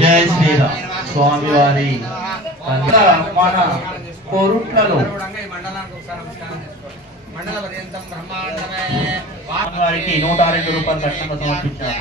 जय श्री राम स्वामी वारी మన కోరుట్లలో మండల పర్యంతం బ్రహ్మాండమే వారికి 102 రూపాయలు కట్నం సమర్పించారు.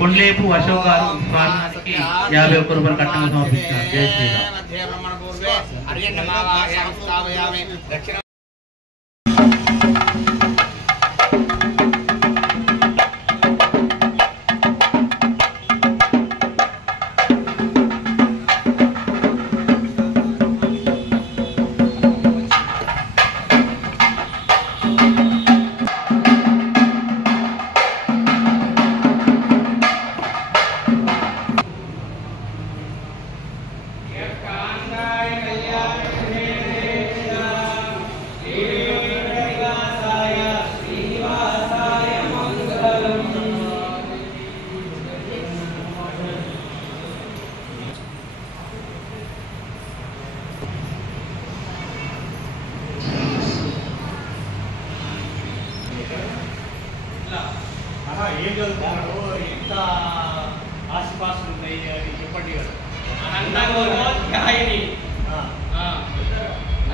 కొండలేపు అశోక్ గారు స్వామికి 51 రూపాయలు కట్నం సమర్పించారు. జై శ్రీరామ్.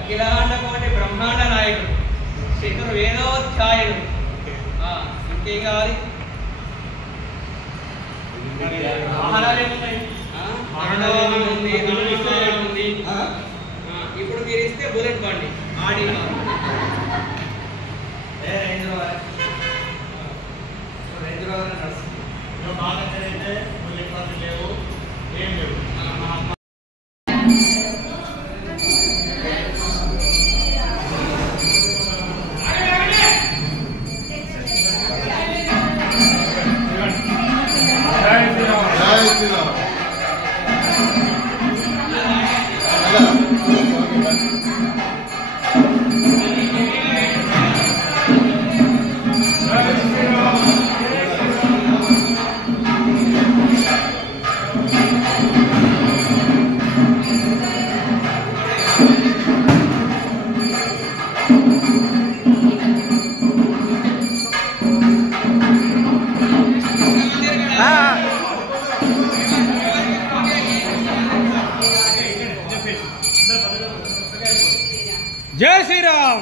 అఖిలాండకోటి బ్రహ్మాండ నాయకుడు శ్రీధరు వేదోధ్యాయుడు ఇంకే కావాలి. ఇప్పుడు మీరు ఇస్తే బుల్లెట్ బండి ఆడి లేవు ఏం లేవు. जय श्री राम।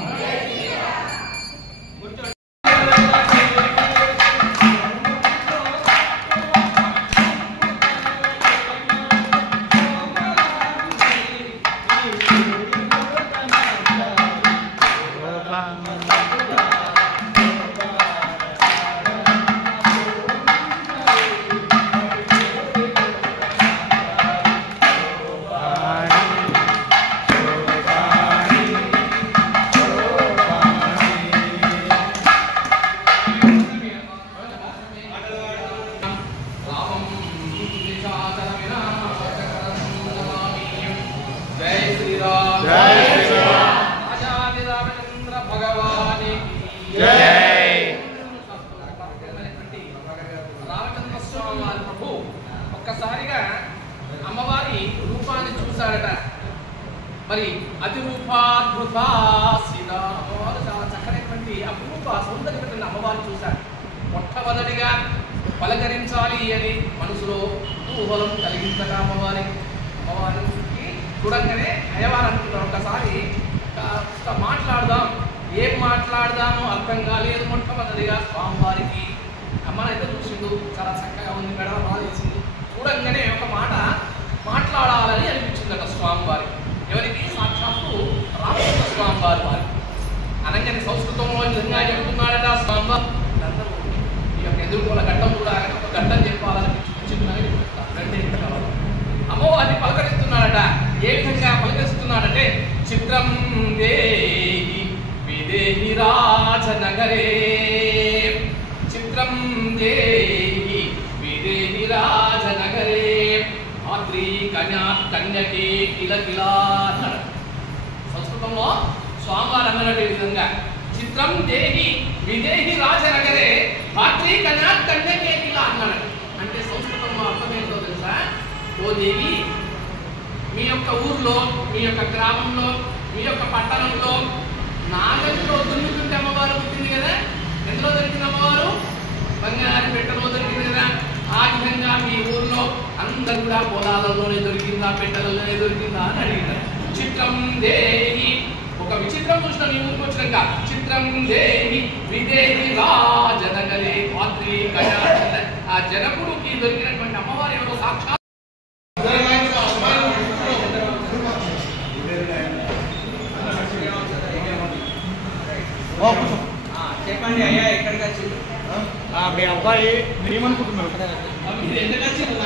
ఒక్కసారిగా అమ్మవారి రూపాన్ని చూశారట. మరి అతిరూపాద్భుత చాలా చక్కనైనటువంటి అపురూప సౌందర్యమైన అమ్మవారిని చూశారు. మొట్టమొదటిగా పలకరించాలి అని మనసులో కుతూహలం కలిగించక అమ్మవారికి చూడంగానే అయ్యవారు అనుకుంటారు ఒక్కసారి మాట్లాడదాం. ఏం మాట్లాడదామో అర్థం కాలేదు. మొట్టమొదటిగా స్వామివారికి అమ్మనైతే చూసిండు, చాలా చక్కగా ఉంది, మెడ బాగా చేసింది. చూడంగానే ఒక మాట మాట్లాడాలని అనిపించిందట స్వామివారికి. ఎవరికి? సాక్షాత్తు రామచంద్ర స్వామివారి వారికి. అనగానే సంస్కృతంలో నిజంగా చెప్తున్నాడట స్వామివారు. ఈ యొక్క ఎదుర్కొన్న ఘట్టం కూడా ఒక ఘట్టం చెప్పాలనిపించిందని అమ్మవారిని పలకరిస్తున్నాడట. ఏ విధంగా పలకరిస్తున్నాడంటే చిత్రం దేహి విదేహి రాజనగరే, చిత్రం దేహి విదేహి రాజనగరే, మాత్రీ కన్యకే కిల కిలా. సంస్కృతంలో స్వామివారు అన్నటువంటి విధంగా చిత్రం దేహి విదేహి రాజనగరే భాత్రీ కన్యాత్ కన్యకేకిలా అన్నాడు. అంటే సంస్కృతంలో అర్థం ఏంటో తెలుసా? ఓ దేవి, మీ యొక్క ఊర్లో, మీ యొక్క గ్రామంలో, మీ యొక్క పట్టణంలో నాగలిలో దున్నుతుంటే అమ్మవారు పుట్టింది కదా. ఎందులో దొరికింది అమ్మవారు? బంగారు పెట్టెలో దొరికింది కదా. ఆ విధంగా మీ ఊర్లో అందరూ కూడా పొలాలలోనే దొరికిందా, పెట్టెలలోనే దొరికిందా అని అడిగినారు. చిత్రం దేహి, ఒక విచిత్రం చూసిన మీ ఊరికి వచ్చినాక చిత్రం దేహి విదేహి రాజనగరే భాత్రీ కన్యాత్. ఆ జనకుడికి దొరికినటువంటి అమ్మవారు ఎవరో సాక్షాత్ చెప్పండి అయ్యా, ఎక్కడికి వచ్చింది మీ అబ్బాయి? ఏమనుకుంటున్నారు? మీరు ఎందుకు వచ్చింది?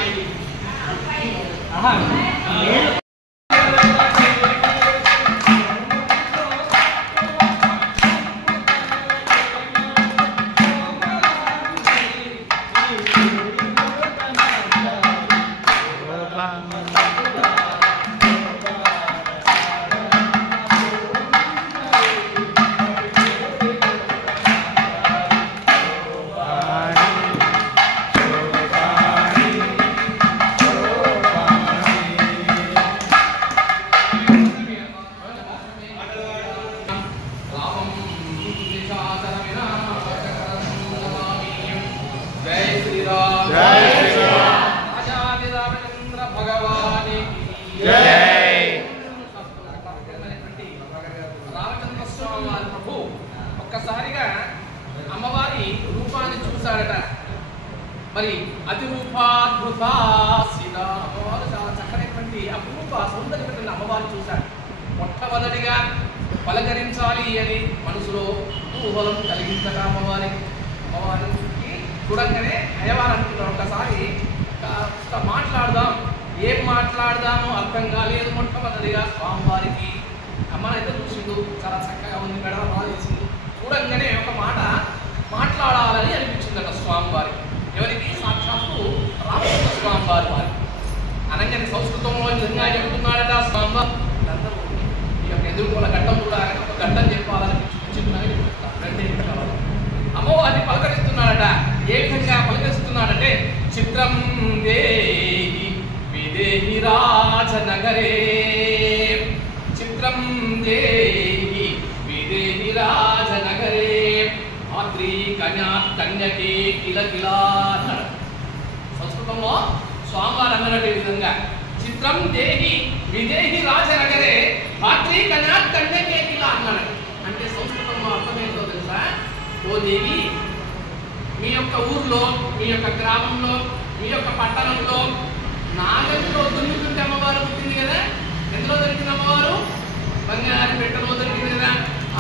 ఒక్కసారిగా అమ్మవారి రూపాన్ని చూశాడట. మరి అతిరూపాద్భుత సీత అమ్మవారు చాలా చక్కనైనటువంటి అపరూప సౌందర్యమైన అమ్మవారిని చూశాడు. మొట్టమొదటిగా పలకరించాలి అని మనసులో కుతూహలం కలిగిందట అమ్మవారికి. చూడంగానే అయ్యవారు అనుకున్నారు, ఒక్కసారి మాట్లాడదాం. ఏం మాట్లాడదామో అర్థం కాలేదు. మొట్టమొదటిగా స్వామివారికి అమ్మనైతే చూసిండు, చాలా చక్కగా ఉంది, మెడ బాగా చేసింది. చూడంగానే ఒక మాట మాట్లాడాలని అనిపించిందట స్వామివారికి. ఎవరికి? సాక్షాత్తు రామచంద్ర స్వామివారి వారికి. అనగానే సంస్కృతంలో నిజంగా చెప్తున్నాడట స్వామివారు. ఈ యొక్క ఎదుర్కొన్న ఘట్టం కూడా ఒక ఘట్టం చెప్పాలని అమ్మవారిని పలకరిస్తున్నాడట. ఏ విధంగా పలకరిస్తున్నాడంటే చిత్రం దేహి విదేహి రాజనగరే, చిత్రం దేహి విదేహి రాజనగరే భాత్రీ కన్యాత్ కన్యకే కిలకిలా అన్నాడు. సంస్కృతంలో స్వామివారు అన్నటువంటి విధంగా చిత్రం దేహి విదేహి రాజనగరే భాత్రీ కన్యాత్ కన్యకేకిలా అన్నాడు. అంటే సంస్కృతంలో అర్థం ఏంటో తెలుసా? ఓ దేవి, మీ యొక్క ఊర్లో, మీ యొక్క గ్రామంలో, మీ యొక్క పట్టణంలో నాగలిలో దున్నుతుంటే అమ్మవారు పుట్టింది కదా. ఎందులో దొరికింది అమ్మవారు? బంగారు పెట్టెలో దొరికింది కదా.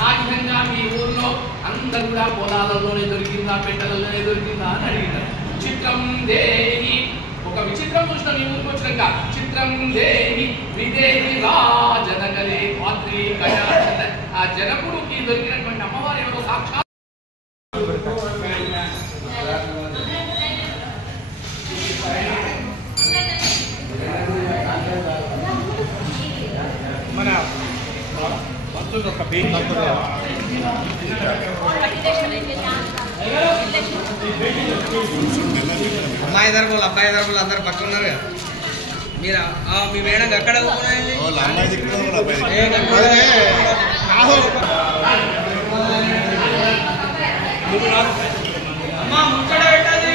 ఆ విధంగా మీ ఊర్లో అందరూ కూడా పొలాలలోనే దొరికిందా, పెట్టెలలోనే దొరికిందా అని అడిగినారు. చిత్రం దేహి, ఒక విచిత్రం చూసిన మీ ఊరికి వచ్చినాక చిత్రం దేహి విదేహి రాజనగరే భాత్రీ కన్యాత్. ఆ జనకుడికి దొరికినటువంటి అమ్మవారు ఎవరో సాక్షాత్ మన భక్తులు ఒక పేరు అమ్మాయి తరపులు అబ్బాయి తరపులు అందరు పక్కన ఉన్నారు కదా. మీరు మీ మేడం అక్కడ అమ్మా ముచ్చట పెట్టాలి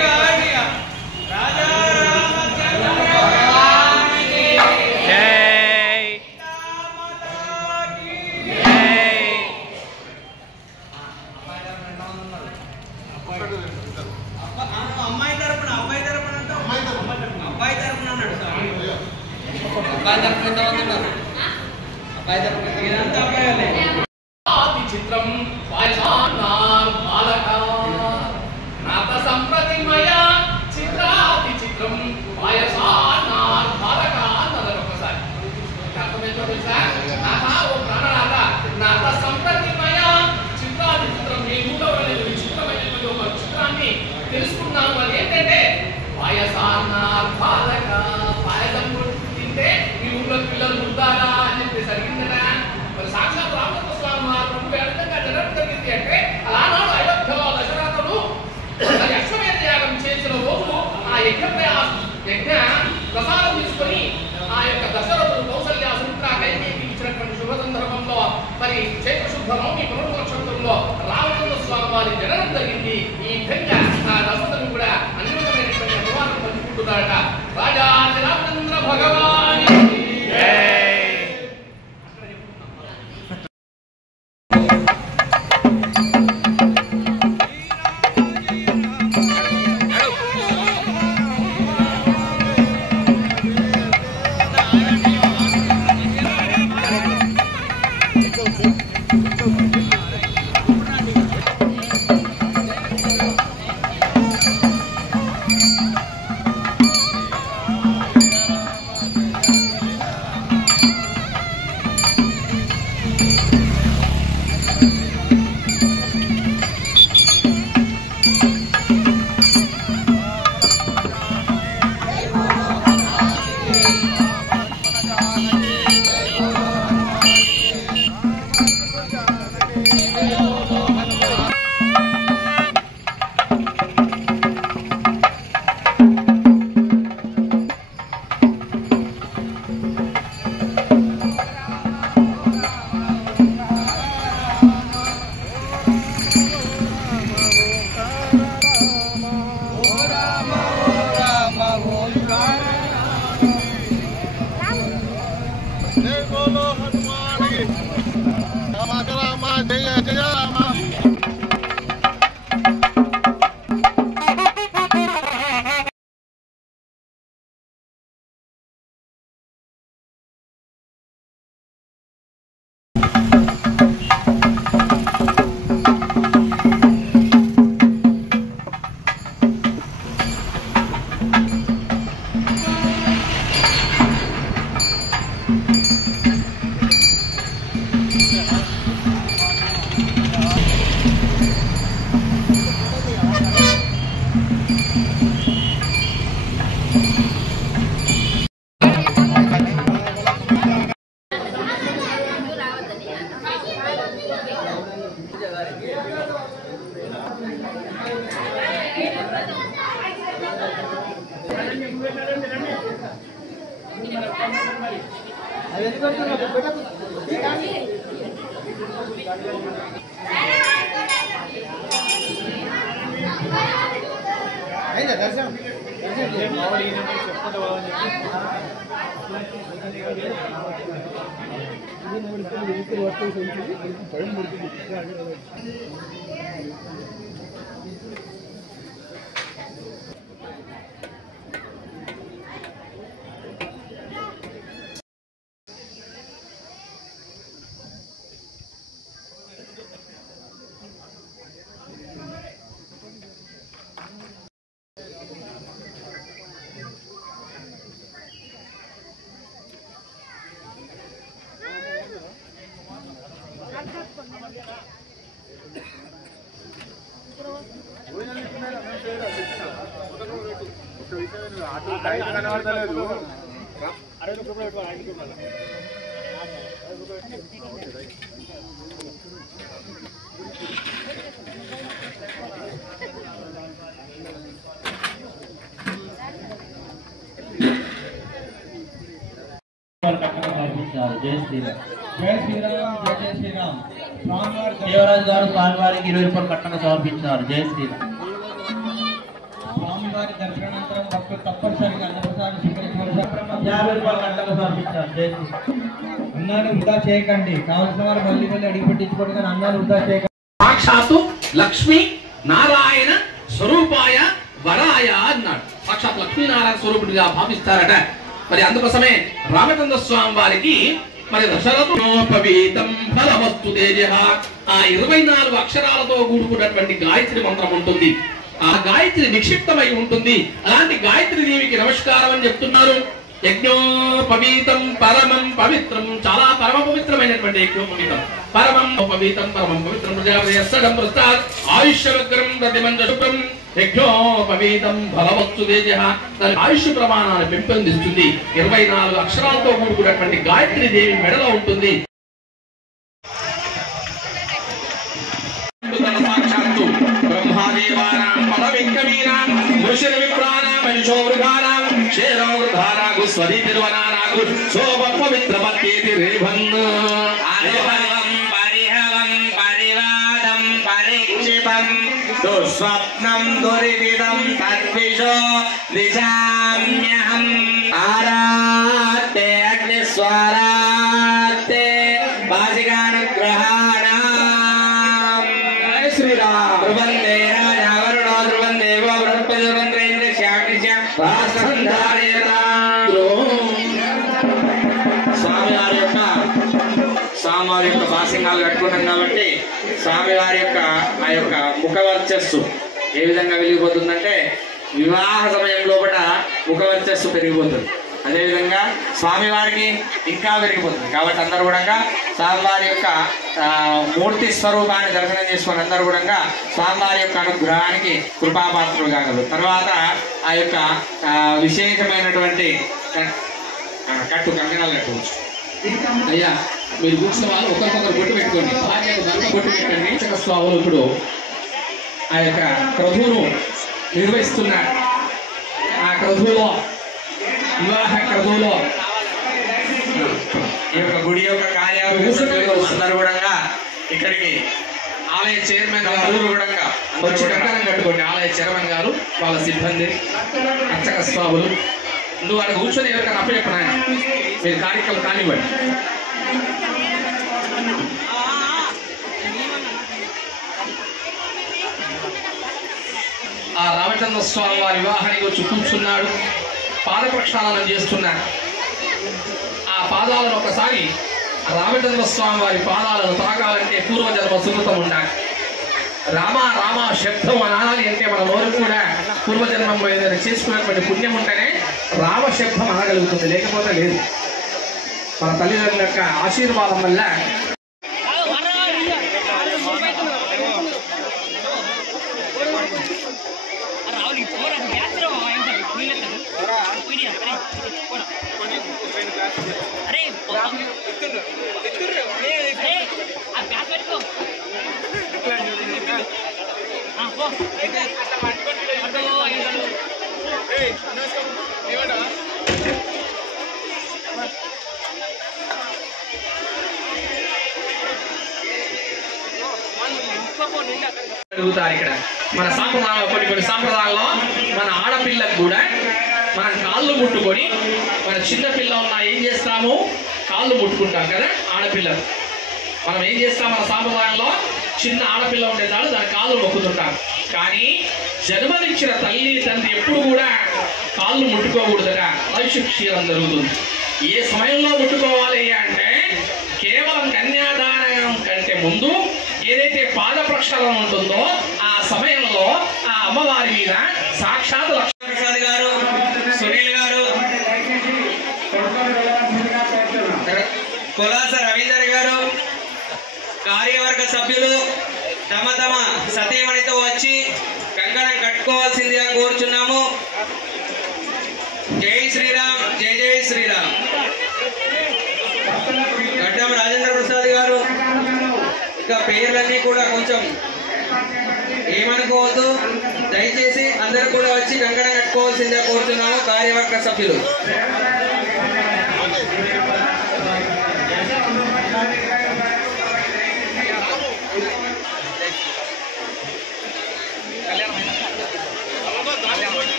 రాజా అమ్మాయి తరపున అబ్బాయి తరపున అబ్బాయి తరపున అన్నాడు. అబ్బాయి తరపున ఎంతమంది ఉన్నారు? అబ్బాయి తరపున ఇదంతా అబ్బాయి. చిత్రం నాత సంప్రతిమయ చిత్రాతి చిత్రం ఒకసారి అర్థమైందో తెలుసా? ఓ ప్రాణనాథ, నాత సంప్రతిమయ చిత్రాతి చిత్రం, మీ ఊళ్ళో విచిత్రమైనటువంటి ఒక చిత్రాన్ని తెలుసుకున్నాను. అది ఏంటంటే పాయసాన్నార్భాలక, పాయసం తింటే మీ ఊళ్ళో పిల్లలు పుడతారా అని చెప్పేసి అడిగిందట. మరి జై శ్రీరామ్. జై శ్రీరామ్. జై శ్రీరామ్. దేవరాజు గారు స్వామివారికి 20 రూపాయలు కట్టంగా సమర్పించారు. జై శ్రీరామ్. స్వామివారి దర్శనానంతరం భక్తులు తప్పనిసరిగా అన్నప్రసాదం స్వీకరించవలసిన 50 రూపాయలు కట్టంగా సమర్పించారు. జై శ్రీరామ్. అన్నాన్ని వృధా చేయకండి. కావలసిన వారు మళ్ళీ అడిగి పెట్టించుకోండి, కానీ అన్నాన్ని వృధా చేయకండి. సాక్షాత్తు లక్ష్మీ నారాయణ స్వరూపాయ వరాయ అన్నాడు. సాక్షాత్ లక్ష్మీనారాయణ స్వరూపుడిగా భావిస్తారట. మరి అందుకోసమే రామచంద్ర స్వామి వారికి మరి దశరథోపవీతం ఫలవస్తు తేజః ఆ 24 అక్షరాలతో కూడుకున్నటువంటి గాయత్రి మంత్రం ఉంటుంది. ఆ గాయత్రి నిక్షిప్తమై ఉంటుంది. అలాంటి గాయత్రి దేవికి నమస్కారం అని చెప్తున్నారు. యజ్ఞోపవీతం పరమం పవిత్రం, చాలా పరమ పవిత్రమైనటువంటి యజ్ఞోపవీతం. పరమం పవిత్రం పరమం పవిత్రం ప్రజాపతిం ప్రస్తాద్ ఆయుష్యవగ్రం ప్రతిమంజుపం యజ్ఞోపవీతం ఫలవస్తు తేజః. దాని ఆయుష్ ప్రమాణాన్ని పెంపొందిస్తుంది. 24 అక్షరాలతో కూడుకున్నటువంటి గాయత్రి దేవి మెడలో ఉంటుంది. సాక్షాత్తు బ్రహ్మాదేవానాం పదవిక్రమీనాం ఋషి విప్రానాం మనుషో మృగానాం క్షేరో వృధానాగు స్వరితిర్వనానాగు శోభపవిత్రపత్యేతి రేభన్ ఆదివం పరిహవం పరివాదం పరీక్షితం దుస్వప్నం దురిదిదం తద్విషో దిశామ్యహం ఆరాతే అగ్నిస్వరాతే వాసికానుగ్రహాణాం శ్రీరామ్ ధ్రువందే రాజా వరుణో ధ్రువం దేవో బృహస్పతి ధ్రువంద్రేంద్ర శ్యామిష స్వామివారి యొక్క భాసింగాలు కట్టుకున్నాం కాబట్టి స్వామివారి యొక్క ఆ యొక్క ముఖ వర్చస్సు ఏ విధంగా వెలిగిపోతుందంటే వివాహ సమయంలో కూడా ముఖ వర్చస్సు పెరిగిపోతుంది. అదేవిధంగా స్వామివారికి ఇంకా పెరిగిపోతుంది. కాబట్టి అందరూ కూడా స్వామివారి యొక్క మూర్తి స్వరూపాన్ని దర్శనం చేసుకుని అందరూ కూడా స్వామివారి యొక్క అనుగ్రహానికి కృపాపాత్రులు కాగలరు. తర్వాత ఆ యొక్క విశేషమైనటువంటి కట్టు కంకణాలు కట్టుకోవచ్చు. అయ్యా మీరు కూర్చున్న వాళ్ళు ఒకరికొకరు బొట్టు పెట్టుకోండి, భార్యకు భర్త బొట్టు పెట్టండి. అర్చక స్వాములు ఇప్పుడు ఆ యొక్క క్రతువును నిర్వహిస్తున్నారు. ఆ క్రతువులో వివాహ క్రతువులో ఈ యొక్క గుడి యొక్క కార్యాలయంలో అందరూ కూడా ఇక్కడికి ఆలయ చైర్మన్ గారు అందరూ కూడా వచ్చి కంకణం కట్టుకోండి. ఆలయ చైర్మన్ గారు, వాళ్ళ సిబ్బంది, అర్చక స్వాములు. నువ్వు అక్కడ కూర్చొని ఎవరికైనా అప్పచెప్పనా, మీరు కార్యక్రమం కానివ్వండి. ఆ రామచంద్ర స్వామి వారి వివాహానికి వచ్చి కూర్చున్నాడు, పాద ప్రక్షాళన చేస్తున్నాడు. ఆ పాదాలను ఒకసారి రామచంద్ర స్వామి వారి పాదాలను తాకాలంటే పూర్వజన్మ సుకృతం ఉండాలి. రామ రామ శబ్దం అనాలి అంటే మన నోరు కూడా పూర్వజన్మం ఏదైనా చేసుకున్నటువంటి పుణ్యం ఉంటేనే రామ శబ్దం అనగలుగుతుంది, లేకపోతే లేదు. మన తల్లిదండ్రుల యొక్క ఆశీర్వాదం వల్ల అడుగుతారు. ఇక్కడ మన సాంప్రదాయంలో కొన్ని సాంప్రదాయాల్లో మన ఆడపిల్లకు కూడా మనం కాళ్ళు ముట్టుకొని, మన చిన్న పిల్ల ఉన్నా ఏం చేస్తాము, కాళ్ళు ముట్టుకుంటాం కదా ఆడపిల్లలు. మనం ఏం చేస్తాం, మన సాంప్రదాయంలో చిన్న ఆడపిల్ల ఉండేదాడు దాని కాళ్ళు మొక్కుతుంటాం. కానీ జన్మనిచ్చిన తల్లి తండ్రి ఎప్పుడు కూడా కాళ్ళు ముట్టుకోకూడదట, వైశిక్షీరం జరుగుతుంది. ఏ సమయంలో ముట్టుకోవాలి అంటే కేవలం కన్యాదానం కంటే ముందు ఏదైతే పాద ప్రక్షాళన ఉంటుందో ఆ సమయంలో ఆ అమ్మవారి మీద సాక్షాత్ లక్ష్మీప్రసాద్ గారు, సునీల్ గారు, కులాస రవీందర్ గారు, కార్యవర్గ సభ్యులు తమ తమ సతీమణితో వచ్చి కంకణం కట్టుకోవాల్సిందిగా కోరుచున్నాము. జై శ్రీరామ్, జై జై శ్రీరామ్. గడ్డం రాజేంద్ర ప్రసాద్ గారు, ఇంకా పేర్లన్నీ కూడా కొంచెం ఏమనుకోవద్దు, దయచేసి అందరూ కూడా వచ్చి కంకణం కట్టుకోవాల్సిందిగా కోరుతున్నాము కార్యవర్గ సభ్యులు.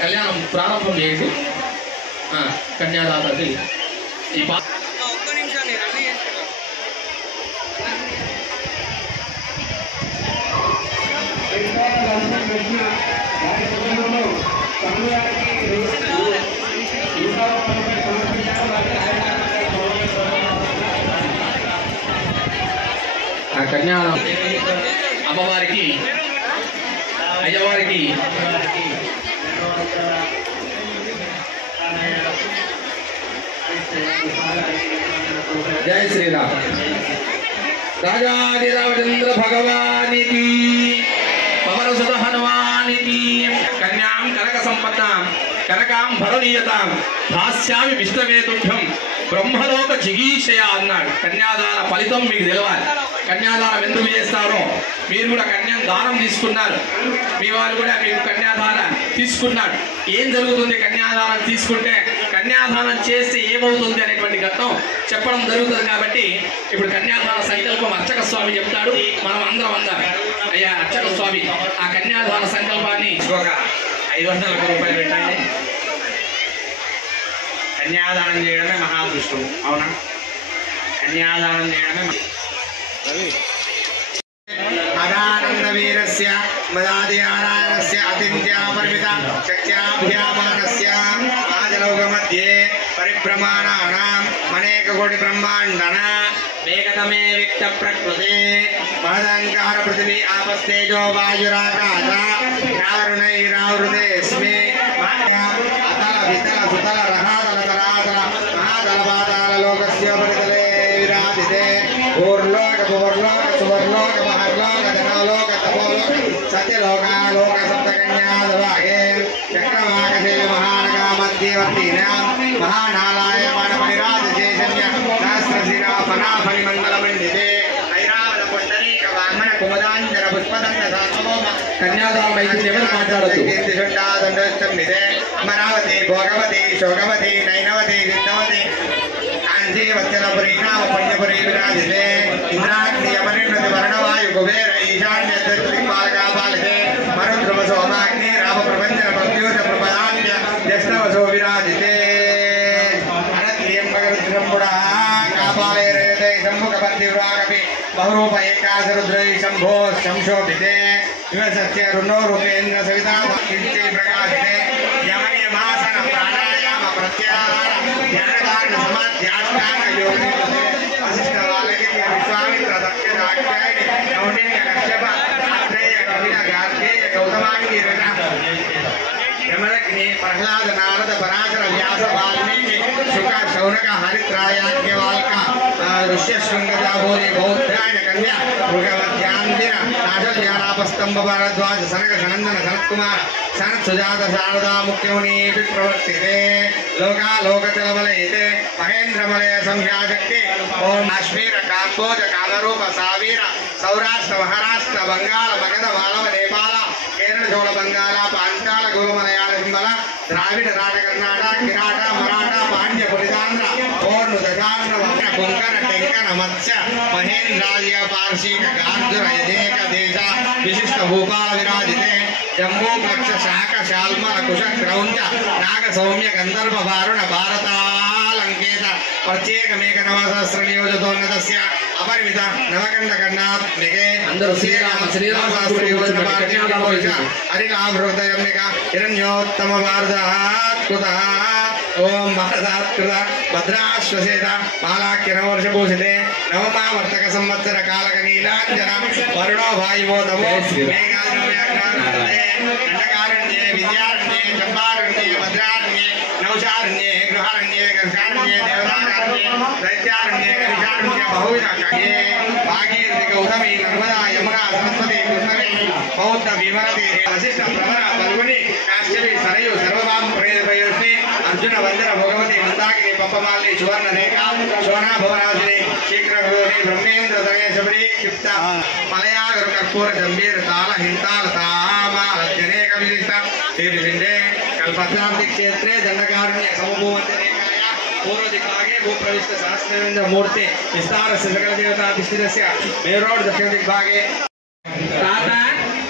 కళ్యాణం ప్రారంభం చేసి కన్యాదాతది ఈ ఒక్క నిమిషం నేను అన్ని ఆ కన్యాదానం అమ్మవారికి అయ్యవారికి జై శ్రీరామ్. రాజాది రామచంద్ర భగవానికి పవన సుత హనుమానికి కన్యాం కనక సంపన్నాం కనకాం భరణీయతాం దాస్యామి విష్ణవేతుభ్యం బ్రహ్మలోక జిగీషయ అన్నాడు. కన్యాదాన ఫలితం మీకు తెలవాలి. కన్యాదానం ఎందుకు చేస్తారో, మీరు కూడా కన్యాదానం తీసుకున్నారు, మీ వాళ్ళు కూడా మీకు కన్యాదానం తీసుకున్నాడు. ఏం జరుగుతుంది కన్యాదానం తీసుకుంటే, కన్యాదానం చేస్తే ఏమవుతుంది అనేటువంటి ఘట్టం చెప్పడం జరుగుతుంది. కాబట్టి ఇప్పుడు కన్యాదాన సంకల్పం అర్చక స్వామి చెప్తాడు. మనం అందరం అయ్యా అర్చక స్వామి ఆ కన్యాదాన సంకల్పాన్ని ఒక 500 రూపాయలు పెట్టండి. కన్యాదానం చేయడమే మహాదృష్టం, అవునా? కన్యాదానం చేయడమే అదానంద వీరస్య మదాది నారాయణస్య అతిథ్యా పరిమిత శక్త్యాభ్యామానస్య ఆదిలోక మధ్యే పరిభ్రమాణానాం అనేక కోటి బ్రహ్మాండన వేగతమే విక్త ప్రకృతి మహదంకార పృథివీ ఆపస్తేజో వాయురాకాశ నారుణైరావృతేస్మి అతల వితల సుతల రహాతల తరాతల మహాతల పాతాల లోకస్య పరితలే విరాజితే ఊర్లోక భువర్లోక సువర్లోక మహర్లోక ధనలోక తపోలోక సత్యలోకాలోక సప్తకన్యాదవాగే చక్రవాకశేష మహానగా మధ్యవర్తినాం మహానాలాయ మనమణిరాజశేష కన్యాదానం అయితే ఎవరు మాట్లాడద్దు. అమరావతి భోగవతి శోకవతి నైనవతి విద్యవతి కాంచీ వత్సలపురి నామ పుణ్యపురి విరాజితే ఇంద్రాగ్ని యమనిర్ణతి వర్ణవాయు కుబేర ఈశాన్య దిక్పాలకా పాలితే మరుద్రువ సోమాగ్ని రామ ప్రపంచన ప్రత్యూష ప్రపదాన్య జ్యేష్ఠవసో విరాజితే అరత్రియంబగరుద్రంబుడా కాపాలయరేతే శంభుకపర్తివ్రాగపి బహురూప ఏకాశరుద్రై శంభో శంశోభితే ఇవ సత్య రుణో రూపేంద్ర సవితా కీర్తి ప్రకాశితే యమనియమాసన ప్రాణాయామ ప్రత్యాహార ధ్యానధారణ సమాధ్యాష్టాంగ యోగితే వశిష్ఠ వాల్మీకి విశ్వామిత్ర దక్ష దాక్షాయణి కౌండిన్య కశ్యప ఆత్రేయ కపిల గార్గేయ గౌతమాంగి యమదగ్ని ప్రహ్లాద నారద పరాశర వ్యాస వాల్మీకి శుక శౌనక హరిత్రాయాజ్ఞవాల్క ఋష్యశృంగదాభోజి బౌద్ధాయ కన్యా మృగవద్యాందిర నాశల్యానాపస్తంభ భారద్వాజ సనక సనందన సనత్కుమార సనత్ సుజాత శారదా ముఖ్యముని ప్రవర్తితే లోకాలోకచలమలయితే మహేంద్రమలయ సంధ్యాశక్తి ఓం కాశ్మీర కాంబోజ కాలరూప సావీర సౌరాష్ట్ర మహారాష్ట్ర బంగాళ మగధ మాలవ నేపాల కేరళ చోళ బంగాళ పాంచాల గోమలయాళ సింబల ద్రావిడ రాట కర్ణాట కిరాట మరాఠ పాండ్య పులిదాంధ్ర ఓర్ను దశాంధ్ర కొంకణ టెంకణ మత్స్య మహేంద్రాదియ పార్షిక గార్జున యజేక దేశ విశిష్ట భూపాల విరాజితే జంబూ పక్ష శాఖ శాల్మల కుశ క్రౌంచ నాగ సౌమ్య గంధర్వ వారుణ భారతాలంకేత ప్రత్యేకమేక నవసహస్ర నియోజతోన్నతస్య అపరిమిత నవకండ కర్ణాత్మికే అందరూ శ్రీరామ హరిలాభృతయమిక హిరణ్యోత్తమ భారతాత్కృత ఓం భారతాత్కృత భద్రాశ్వసేత మాలాఖ్యనవర్షభూషితే నవమావర్తక సంవత్సర కాలక నీలాంజన వరుణో వాయువో తమో దండకారణ్యే విద్యారణ్యే చంపారణ్యే భద్రారణ్యే నౌచారణ్యే గృహారణ్యే గర్గారణ్యే దేవతారణ్యే దైత్యారణ్యే గరిషారణ్యే బహువిధారణ్యే భాగీరథి గౌతమి నర్మదా యమునా సరస్వతి కృష్ణవేణి బౌద్ధ విమరతి వశిష్ఠ ప్రవర పల్గుని కాశ్యపి సరయు సర్వభామ ప్రేరపయోష్ణి అర్జున వందన భగవతి మందాకిని పప్పమాలి సువర్ణ రేఖ శోనా భవనాశిని శీఘ్రగోని బ్రహ్మేంద్ర దయ శబరి క్షిప్త మలయాగరు కర్పూర గంభీర తాళ హింతాల తామాలనేక విశిష్ట తీర్చిండే కల్పద్రాంతి క్షేత్రే దండకారణ్య సమభూవంతరేకాయ పూర్వ దిక్భాగే భూప్రవిష్ట సహస్రేంద్ర మూర్తి విస్తార సకల దేవతాధిష్ఠితస్య మేరోడ్ దక్షిణ దిగ్భాగే. తాత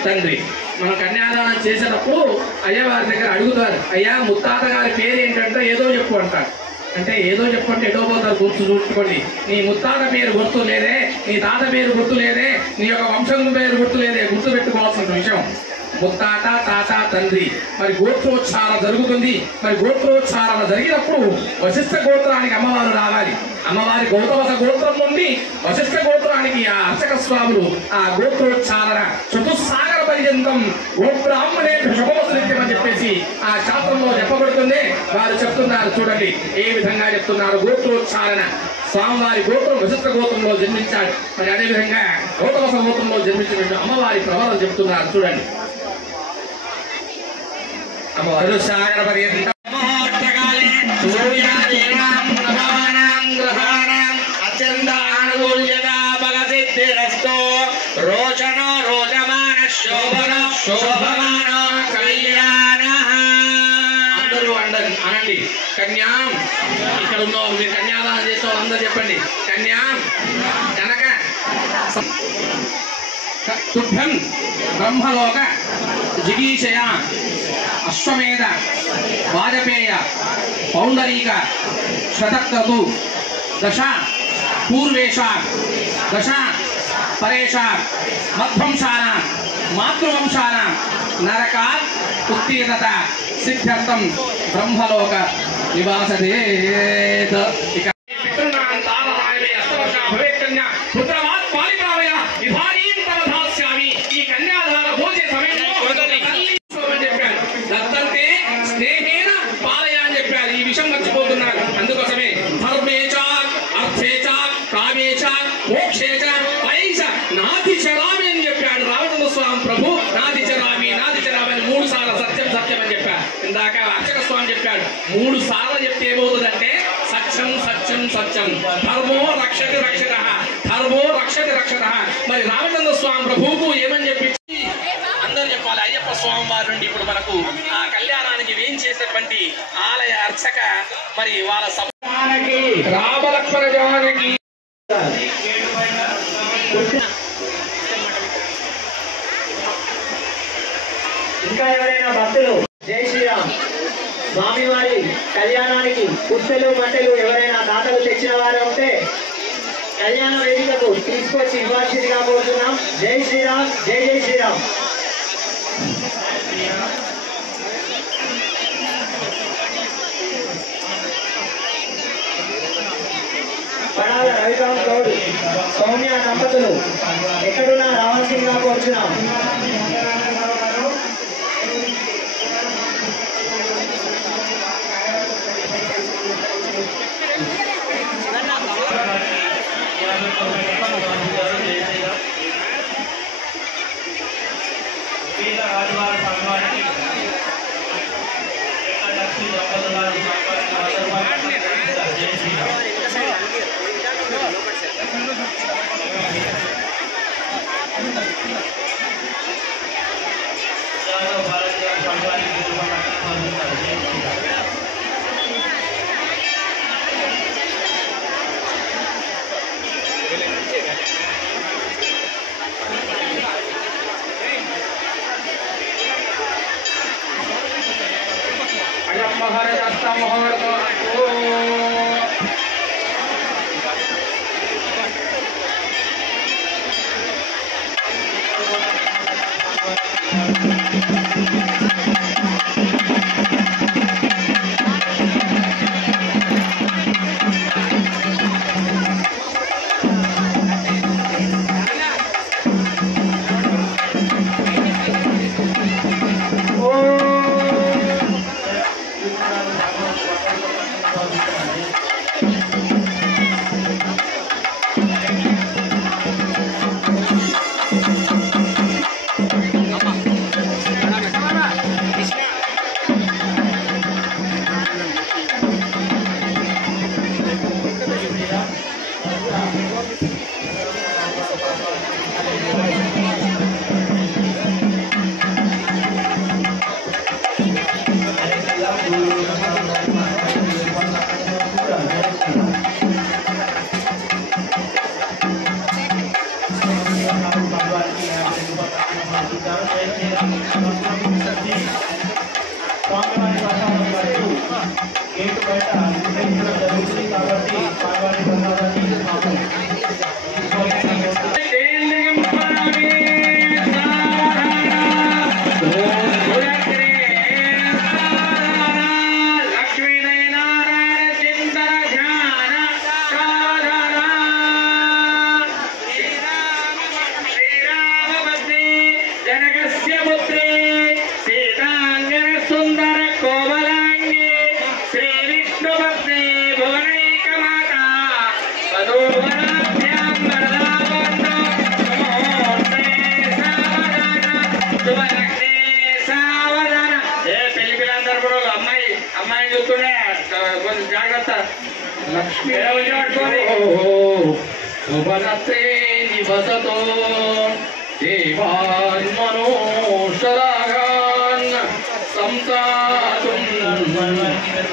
తండ్రి మనం కన్యాదానం చేసేటప్పుడు అయ్యవారి దగ్గర అడుగుతారు, అయ్యా ముత్తాత గారి పేరు ఏంటంటే ఏదో చెప్పు అంటారు. అంటే ఏదో చెప్పంటే ఎటో పోతారు, చూసుకోండి. నీ ముత్తాత పేరు గుర్తు లేదే, నీ తాత పేరు గుర్తు లేదే, నీ యొక్క వంశం పేరు గుర్తు లేదే, గుర్తు పెట్టుకోవాల్సిన విషయం. ముత్తాత తాత తండ్రి మరి గోత్రోచ్చారణ జరుగుతుంది. మరి గోత్రోచ్చారణ జరిగినప్పుడు వశిష్ఠ గోత్రానికి అమ్మవారు రావాలి. అమ్మవారి గౌతమ గోత్రం నుండి వశిష్ఠ గోత్రానికి ఆ అర్చక స్వాములు ఆ గోత్రోచ్చారణ చతుస్సాగర పర్యంతం గోబ్రాహ్మణే శుభమని చెప్పేసి ఆ శాస్త్రంలో చెప్పబడుతుంది. వారు చెప్తున్నారు, చూడండి ఏ విధంగా చెప్తున్నారు. గోత్రోచ్చారణ స్వామివారి గోత్రం వశిష్ఠ గోత్రంలో జన్మించాడు. మరి అదేవిధంగా గౌతమ గోత్రంలో జన్మించిన అమ్మవారి ప్రవరం చెప్తున్నారు, చూడండి. అమ్మవారు సాగర పర్యంతం రోచనో రోచమాన శోభన శోభమాన కళ్యాణ. అందరూ అనండి కన్యాం. ఇక్కడ ఉన్న మీరు కన్యాదానం చేసే వాళ్ళు అందరూ చెప్పండి కన్యాం. కనుక తుభ్యం బ్రహ్మలోక జిగీషయ అశ్వమేధ వాజపేయ పౌండరీక శతక్రతు దశ పూర్వేష దశ పరేష మధ్వంశాన మాతృవంశాన నరకాత్ ఉత్తీర్ణత సిద్ధ్యర్థం బ్రహ్మలోక నివాసదేత. ఇక పితృనాం తారమాయమే అష్టవర్ష భవేత్ కన్యా పుత్రవాత్ పాలిప్రావయ విభారీం తవధాస్యామి. ఈ కన్యాదాన భోజన సమయంలో చెప్పారు, దత్తంతే స్నేహేన పాలయ అని చెప్పారు. ఈ విషయం మర్చిపోతున్నారు. అందుకోసమే ధర్మేచ అర్థేచ కామేచ మోక్షేచ పైస నాది చరామి అని చెప్పాడు రామచంద్ర స్వామి ప్రభు. నాది చరామి నాది చరామి అని 3 సార్లు సత్యం సత్యం అని చెప్పాడు. ఇందాక అర్చక స్వామి చెప్పాడు 3 సార్లు చెప్తే ఏమవుతుందంటే సత్యం సత్యం సత్యం. ధర్మో రక్షతి రక్షత, ధర్మో రక్షతి రక్షత. మరి రామచంద్ర స్వామి ప్రభువుకు ఏమని చెప్పి అందరూ చెప్పాలి. వాళ్ళ అయ్యప్ప స్వామి వారి నుండి ఇప్పుడు మనకు ఆ కళ్యాణానికి వేం చేసేటువంటి ఆలయ అర్చక మరి వాళ్ళ రామలక్ష్మణ జానకి ఇంకా ఎవరైనా భక్తులు జై శ్రీరామ్ స్వామివారి కళ్యాణానికి పుస్తలు మట్టెలు ఎవరైనా దాతలు తెచ్చిన వారు ఉంటే కళ్యాణ వేదికకు తీసుకొచ్చి ఇవ్వాల్సిందిగా కోరుతున్నాం. జై శ్రీరామ్, జై జై శ్రీరామ్. పడాల రవికాంత్ గౌడ్ సౌమ్య దంపతులు ఎక్కడున్నా రావాల్సిందిగా కోరుతున్నాం.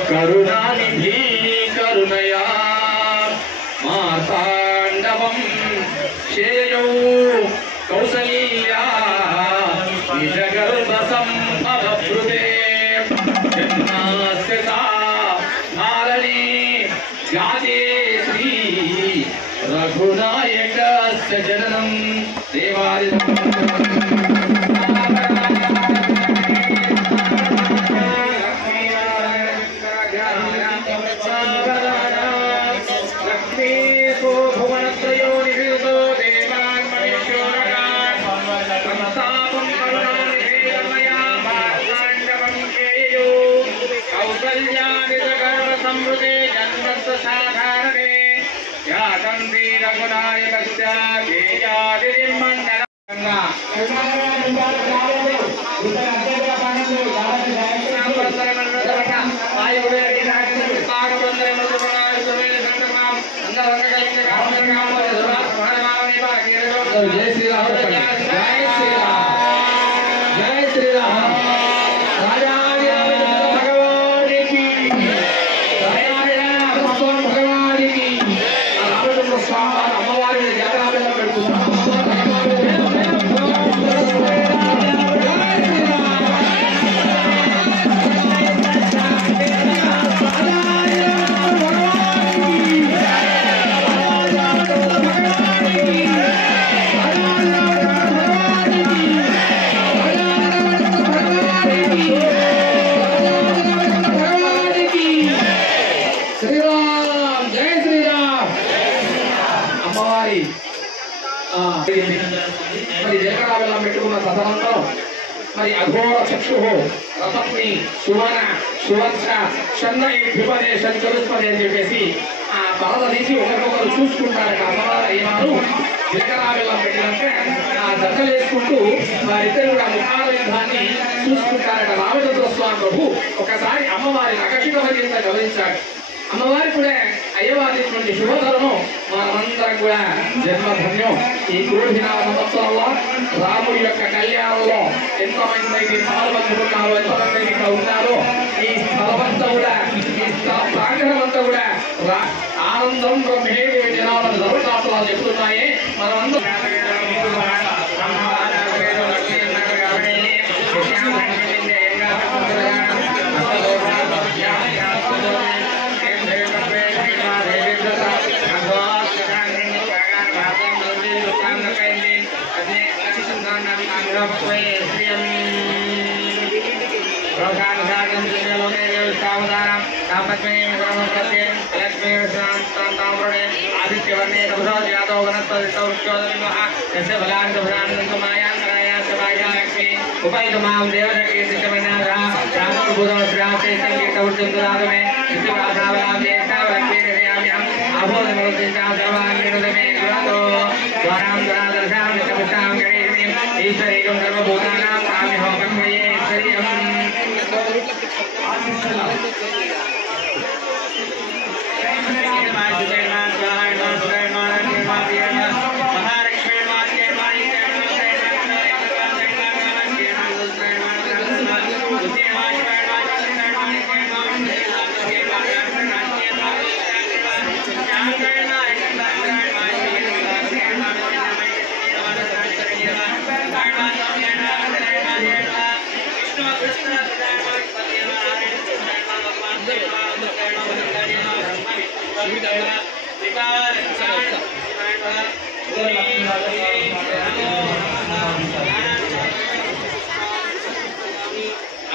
కరుణానిధి కరుణయా మార్తాండవం శేయౌ కౌసల్యా నిజగర్భ సంభవృతే జన్మాస్యతా ధారణి జాతే శ్రీ రఘునాయకస్య జననం దేవాది జై శ్రీరామ్. జై శ్రీరామ్. జై మరి జీలకర్ర బెల్లం పెట్టుకున్న తదనంతరం మరి అఘోర చక్షు రథప్ని సువన సువంశ షన్నై ద్విపదే సంచరుపదే అని చెప్పేసి ఆ పరద తీసి ఒకరికొకరు చూసుకుంటారట. అమ్మవారు అయ్యవారు జీలకర్ర బెల్లం పెట్టినంటే ఆ దత్తలు వేసుకుంటూ వారిద్దరు కూడా ముఖాల యుద్ధాన్ని చూసుకుంటారట. రామచంద్ర స్వామి ప్రభు ఒకసారి అమ్మవారిని ఆకర్షితమయ్యేంత గమనించాడు. అమ్మవారి కూడా అయ్యవారిటువంటి శుభధరము మనమందరం కూడా జన్మధన్యం. ఈ క్రోధినామ సంవత్సరంలో రాముడి యొక్క కళ్యాణంలో ఎంతమంది అయితే పాల్పంచుకున్నారో, ఎంతమంది అయితే ఉన్నారో, ఈ స్థలమంతా కూడా, ఈ స్థల ప్రాంగణం అంతా కూడా ఆనందం బ్రహ్మేది జనాలను ధర్మశాస్త్రాలు చెప్తున్నాయి. మనమందరం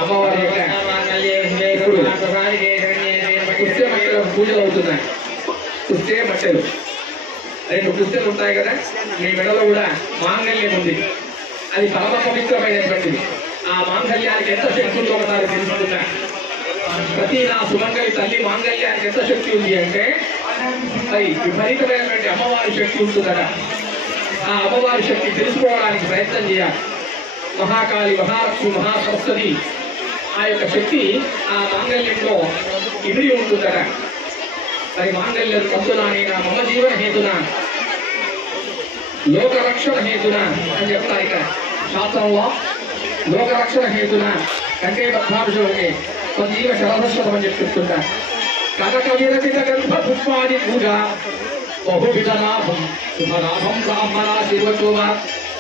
అమ్మవారి యొక్క పుస్తే మట్టెలకు పూజలు అవుతున్నాయి. పుస్తే మట్టెలు 2 పుస్తలు ఉంటాయి కదా, మీ మెడలో కూడా మాంగళ్యం ఉంది. అది పరమ పవిత్రమైనటువంటిది. ఆ మాంగళ్యానికి ఎంత శక్తి ఉందో ఒకసారి తెలుసుకున్నా. ప్రతి నా సుమంగళి తల్లి మాంగళ్యానికి ఎంత శక్తి ఉంది అంటే అది విపరీతమైనటువంటి అమ్మవారి శక్తి ఉంటుందట. ఆ అమ్మవారి శక్తి తెలుసుకోవడానికి ప్రయత్నం చేయాలి. మహాకాళి, మహాలక్ష్మి, మహాసరస్వతి ఆ యొక్క శక్తి ఆ మాంగళ్యంలో ఇమిడి ఉంటుందట. మరి మాంగళ్యం తంతునా నేను మమ జీవన హేతునా లోకరక్షణ హేతున అని చెప్తారు ఇక్కడ శాస్త్రంలో. లోకరక్షణ హేతున కంటే బద్ధాంశంకే స్వజీవ శరదశ్వతం అని చెప్తుంటా. కనక విరచిత గర్భ పుష్పాది పూజ బహువిధ లాభం శుభలాభం బ్రాహ్మణ శివశోభ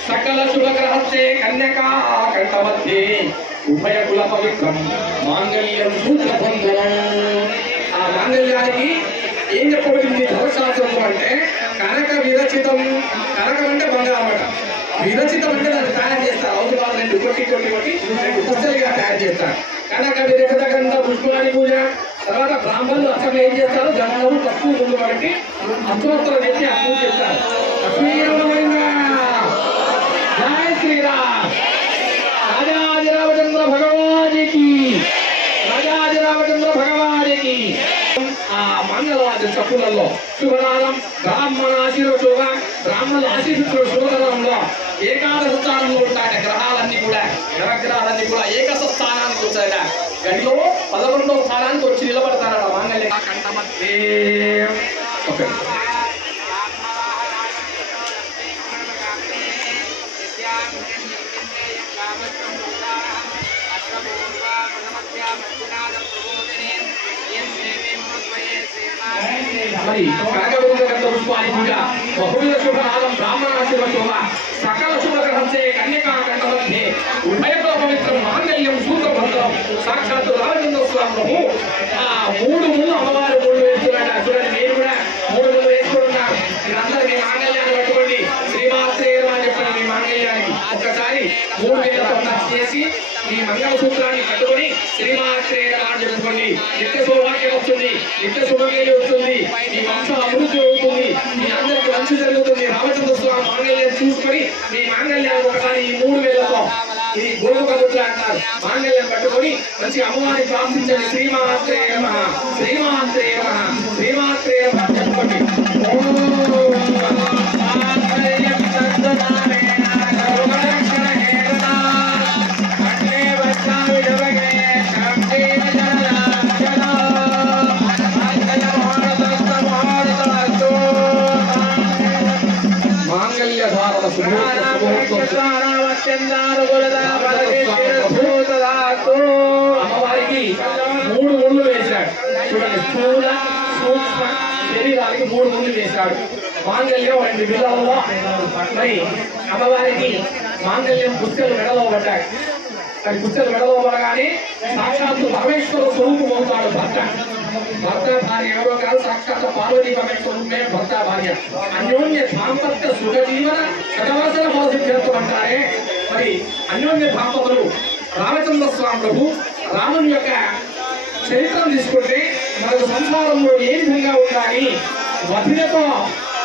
సకల శుభగ్రహస్తే కన్యకా కంఠమధ్యే ఉభయ కుల పవిత్రం మాంగళ్యం సూత్రబంధనం. ఆ మాంగళ్యానికి ఏం చెప్పబడింది ధర్మశాస్త్రంలో అంటే కనక విరచితం. కనకం అంటే బంగారం అట. విరచితం అంటే దాన్ని తయారు చేస్తారు. అవసరాలు 2 కొట్టి 2 పుస్తలుగా తయారు చేస్తారు. కనక విరచిత గంధ పుష్పాని పూజ. తర్వాత బ్రాహ్మణులు అసలు ఏం చేస్తారు, గంధము పసుపు ముందు మనకి అస్తోత్తరం చేసి ఆ పూజ చేస్తారు. జయ శ్రీరామ్. రాజాదిరామచంద్ర భగవానికి, రాజాదిరామచంద్ర భగవానికి. ఆ మంగళవాద్య తప్పులలో శుభనాదం బ్రాహ్మణ ఆశీర్వశోభ. బ్రాహ్మణుల ఆశీర్వతుల శుభకరంలో ఏకాదశ స్థానంలో ఉంటాయట. గ్రహాలన్నీ కూడా, గ్రహగ్రహాలన్నీ కూడా ఏకశ స్థానానికి వచ్చాయట. గడిలో 11వ స్థానానికి వచ్చి నిలబడతారట మాంగళ్య కంఠమధ్యే. ఓకే, మరి కనకవృంద పుష్పాని పూజ బహువిధ శుభనాదం బ్రాహ్మణ శుభశోభ సకల శుభగ్రహంసే కన్యకా కంఠమధ్యే ఉభయతో పవిత్రం మాంగళ్యం సూత్రభద్రం. సాక్షాత్తు రామచంద్ర స్వామి ప్రభు ఆ 3 ముళ్ళు అమ్మవారు 3 వేస్తున్నాడు. చూడండి, నేను కూడా 3 ముళ్ళు వేసుకుంటున్నా. మీరందరూ మీ మాంగళ్యాన్ని పట్టుకోండి. శ్రీమాత్రే అని చెప్పండి. మీ మాంగళ్యానికి ఒక్కసారి 3 వేలతో టచ్ చేసి మీ మంగళసూత్రాన్ని కట్టుకొని శ్రీమాత్రే అని చెప్పుకోండి. నిత్య సౌభాగ్యం వస్తుంది, నిత్య శుభవేలి వస్తుంది, మీ వంశం అభివృద్ధి అవుతుంది, మీ అందరికీ మంచి జరుగుతుంది. మీ మాంగళ్యాలు ఒకసారి ఈ 3 వేలతో ఈ గోగు కబుర్లు అంటారు మాంగళ్యం పట్టుకొని మంచి అమ్మవారిని ప్రార్థించండి. శ్రీమాత్రే నమః శ్రీమాత్రే నమః శ్రీమాత్రే నమః చెప్పుకోండి. అమ్మవారికి 3 ముళ్ళు వేశాడు. చూడండి, స్థూల సూక్ష్మ శరీరానికి 3 ముళ్ళు వేశాడు. మాంగళ్యం 2 బిళ్ళల్లో మరి అమ్మవారికి మాంగళ్యం పుస్తలు మెడలో పడ్డాయి. మరి పుస్తలు మెడలో పడగానే సాక్షాత్తు పరమేశ్వర స్వరూపం అవుతాడు భర్త. భర్త భార్య ఎవరో కాదు, సాక్షాత్ పార్వతీ పరమేశ్వరమే భర్త భార్య. అన్యోన్య దాంపత్య సుఖ జీవన శతవర్షల భవిష్యత్తు అంటారే. మరి అన్యోన్య దాంపతులు రామచంద్ర స్వామి ప్రభు రాముని యొక్క చరిత్రను తీసుకుంటే మనకు సంసారంలో ఏ విధంగా ఉండాలి, వదినతో